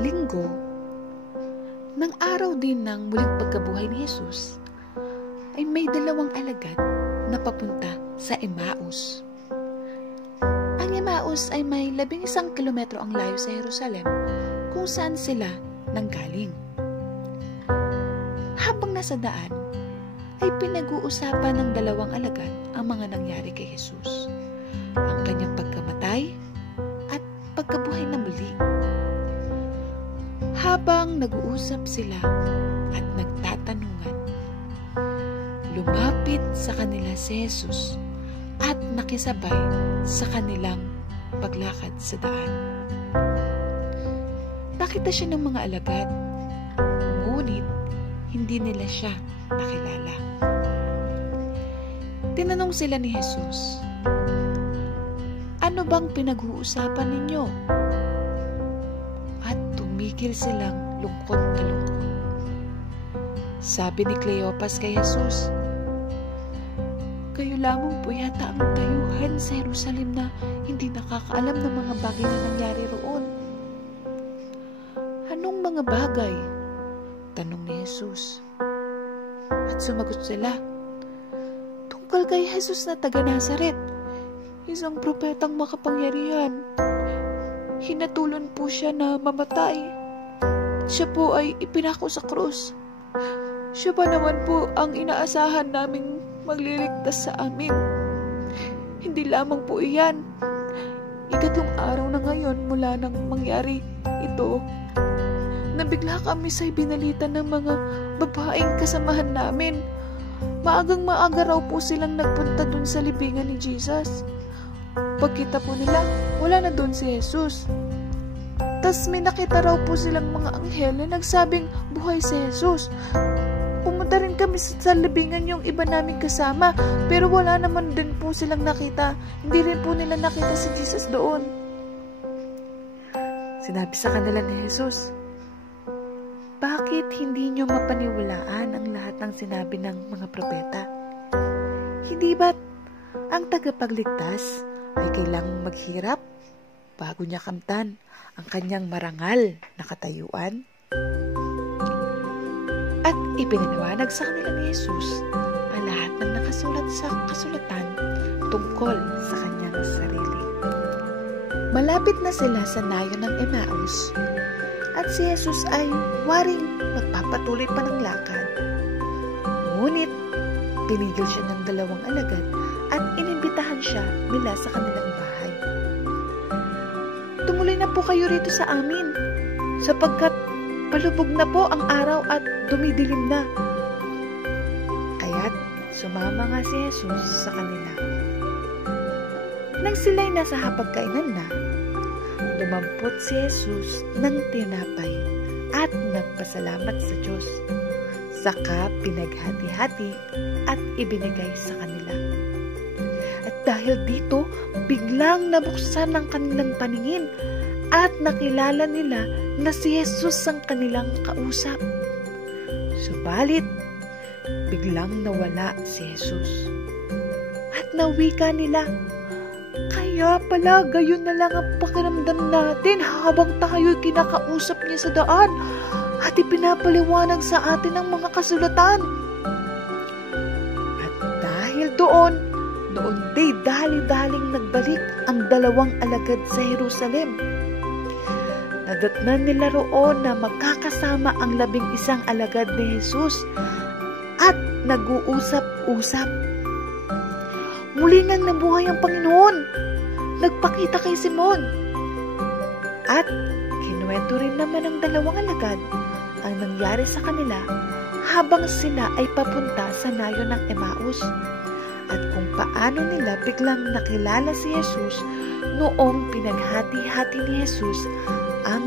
Linggo, nang araw din ng muling pagkabuhay ni Jesus, ay may dalawang alagad na papunta sa Emmaus. Ang Emmaus ay may 11 kilometro ang layo sa Jerusalem kung saan sila nanggaling. Habang nasa daan, ay pinag-uusapan ng dalawang alagad ang mga nangyari kay Jesus, ang kanyang pagkamatay at pagkabuhay na muli. Habang nag-uusap sila at nagtatanungan, lumapit sa kanila si Jesus at nakisabay sa kanilang paglakad sa daan. Nakita siya ng mga alagad, ngunit hindi nila siya nakilala. Tinanong sila ni Jesus, "Ano bang pinag-uusapan ninyo?" At tumigil silang lungkot na lungkot. Sabi ni Cleopas kay Jesus, "Kayo lamang po yata ang dayuhan sa Jerusalem na hindi nakakaalam ng mga bagay na nangyari roon." "Anong mga bagay?" tanong ni Jesus. At sumagot sila, "Tungkol kay Jesus na taga Nazaret, isang propetang makapangyarihan. Hinatulan po siya na mamatay. Siya po ay ipinako sa krus. Siya pa naman po ang inaasahan naming magliligtas sa amin. Hindi lamang po iyan. Ikatlong araw na ngayon mula nang mangyari ito, nabigla kami sa ibinalita ng mga babaeng kasamahan namin. Maagang maaga raw po silang nagpunta dun sa libingan ni Jesus. Pagkita po nila, wala na dun si Jesus. Tas may nakita raw po silang mga anghel na nagsabing buhay si Jesus. Pumunta rin kami sa libingan yung iba naming kasama, pero wala naman din po silang nakita. Hindi rin po nila nakita si Jesus doon." Sinabi sa kanila ni Jesus, "Bakit hindi nyo mapaniwalaan ang lahat ng sinabi ng mga propeta? Hindi ba't ang tagapagligtas ay kailangang maghirap bago niya kamtan ang kanyang marangal na katayuan?" At ipinaliwanag sa kanila ni Jesus ang lahat ng nakasulat sa kasulatan tungkol sa kanyang sarili. Malapit na sila sa nayo ng Emmaus, at si Jesus ay waring magpapatuloy pa ng lakad. Ngunit, pinigil siya ng dalawang alagad at inimbitahan siya nila sa kanilang bahay. "Tumuloy na po kayo rito sa amin, sapagkat palubog na po ang araw at dumidilim na." Kaya't sumama nga si Jesus sa kanila. Nang sila'y nasa hapagkainan na, lumampot si Jesus ng tinapay at nagpasalamat sa Diyos. Saka pinaghati-hati at ibinigay sa kanila. At dahil dito, biglang nabuksan ang kanilang paningin at nakilala nila na si Jesus ang kanilang kausap. Subalit, biglang nawala si Jesus. At nawika nila, "Kaya pala gayon na lang ang pakiramdam natin habang tayo'y kinakausap niya sa daan at ipinapaliwanag sa atin ang mga kasulatan." At dahil doon di dali-daling nagbalik ang dalawang alagad sa Jerusalem. Nadatnan nila roon na magkakasama ang 11 alagad ni Jesus at nag-uusap-usap. Muli nang nabuhay ang Panginoon. Nagpakita kay Simon. At kinuwento rin naman ng dalawang alagad ang nangyari sa kanila habang sila ay papunta sa nayo ng Emmaus, at kung paano nila biglang nakilala si Jesus noong pinaghati-hati ni Jesus ang